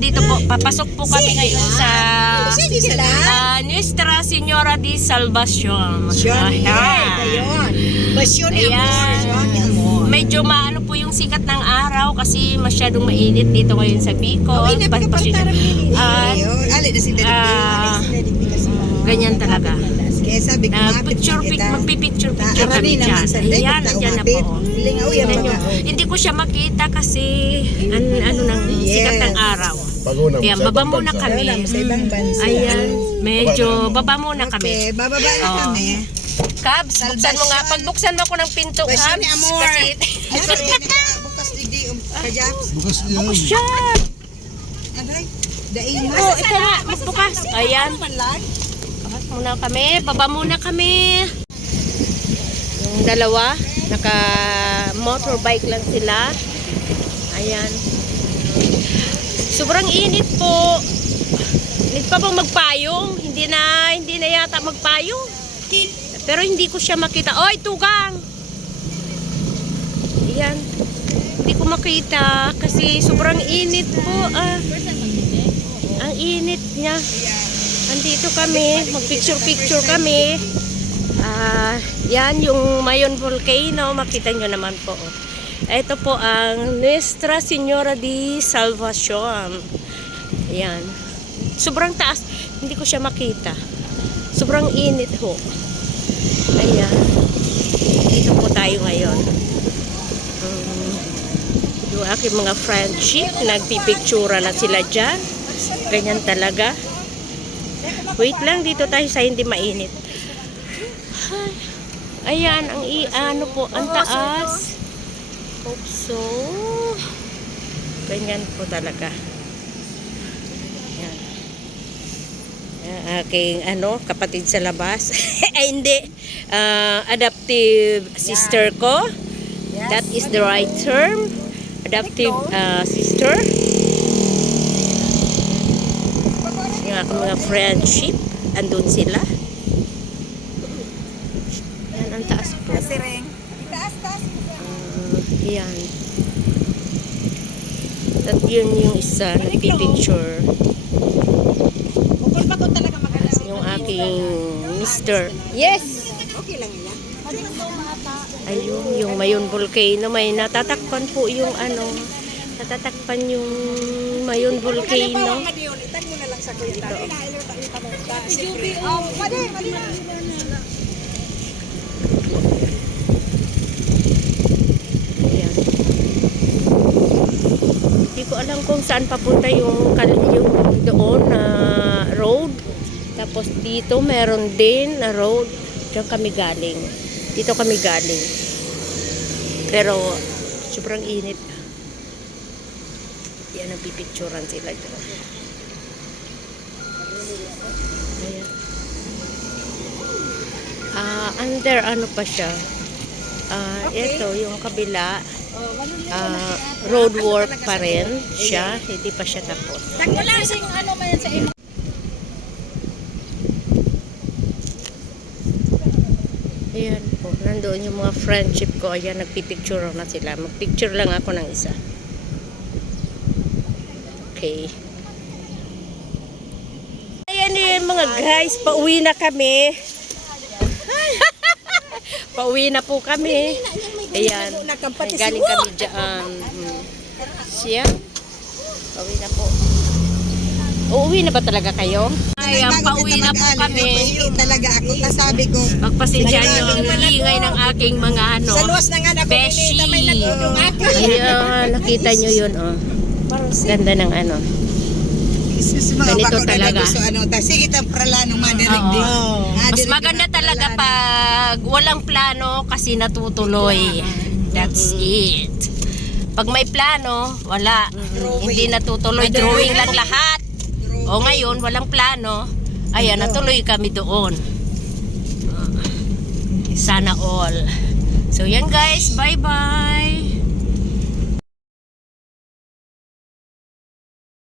nandito po, papasok po kami ngayon sa Nuestra Señora de Salvacion. Medyo maano po yung sikat ng araw kasi masyadong mainit dito ngayon sa Bicol. Ganyan talaga. Magpipicture kami dyan. Ayan, andyan na po. Hindi ko siya makita kasi ano nang sikat ng araw. Ayan, baba muna kami. Ayan, medyo baba muna kami. Bababa na kami. Kabs, buksan mo nga. Pagbuksan mo ako ng pinto, Kabs. Kasi Bukas digdi kajaps. Bukas yan. bukas siya. Aray, daing Oh, ito nga, magbukas. Ayan. Bukas muna kami. Baba muna kami. Yung dalawa, naka motorbike lang sila. Ayan. Sobrang init po. Init pa bang magpayong? Hindi na yata magpayong. Pero hindi ko siya makita. Oy, tugang! Ayan. Hindi ko makita kasi sobrang init po. Ang init niya. Andito kami. Magpicture-picture kami. Yan yung Mayon Volcano. Makita nyo naman po. Ito po ang Nuestra Señora de Salvacion. Ayan. Sobrang taas. Hindi ko siya makita. Sobrang init ho. Ayan. Dito po tayo ngayon. Yung aking mga friendship, nagpipictura na sila dyan. Ganyan talaga. Wait lang, dito tayo sa hindi mainit. Ayan, ang ang taas. Hope so. Ganyan po talaga. Ayan. Aking kapatid sa labas. Ay, hindi. Adoptive sister ko. That is the right term. Adoptive sister. Yung aking mga friendship. Andun sila. Yan, ang taas po. Yan. At yun yung isa, nagpipicture. Yung aking mister. Yes! Okay lang yan. Ayun, yung Mayon Volcano. May natatakpan po yung natatakpan yung Mayon Volcano. Itag mo na lang sa kuya. Ayan. Hindi ko alam kung saan papunta yung doon na road. Tapos dito meron din na road. Diyan kami galing. Dito kami galing. Pero sobrang init. Yan, nagpipicturan sila dyan. Ayan. Under pa siya. Ito yung kabila. Road work pa rin siya. Hindi pa siya tapos. Wala sing man yan sa imo. Ayan po. Nandoon yung mga friendship ko. Ayan, nagpipicture na sila. Magpicture lang ako ng isa. Okay. Ayan yung mga guys. Pauwi na kami. Pauwi na po kami. Ayan. Galing kami dyan. Siya. Pauwi na po. Uuwi na ba talaga kayo? Ayan, pauwi na po kami. Talaga ako, nasabi ko. Pagpasensya nyo ang ingay ng aking mga Sa luwas na nga na beshi. may nagdudong ako. Ayan, nakita nyo yun, oh. Ganda ng Ganito talaga. Sige, pralano madirigdi. Mas maganda talaga pag walang plano kasi natutuloy. That's it. Pag may plano, wala. Hindi natutuloy. Drawing lang lahat. O ngayon, walang plano. Ayan, natuloy kami doon. Sana all. So yan guys, bye-bye.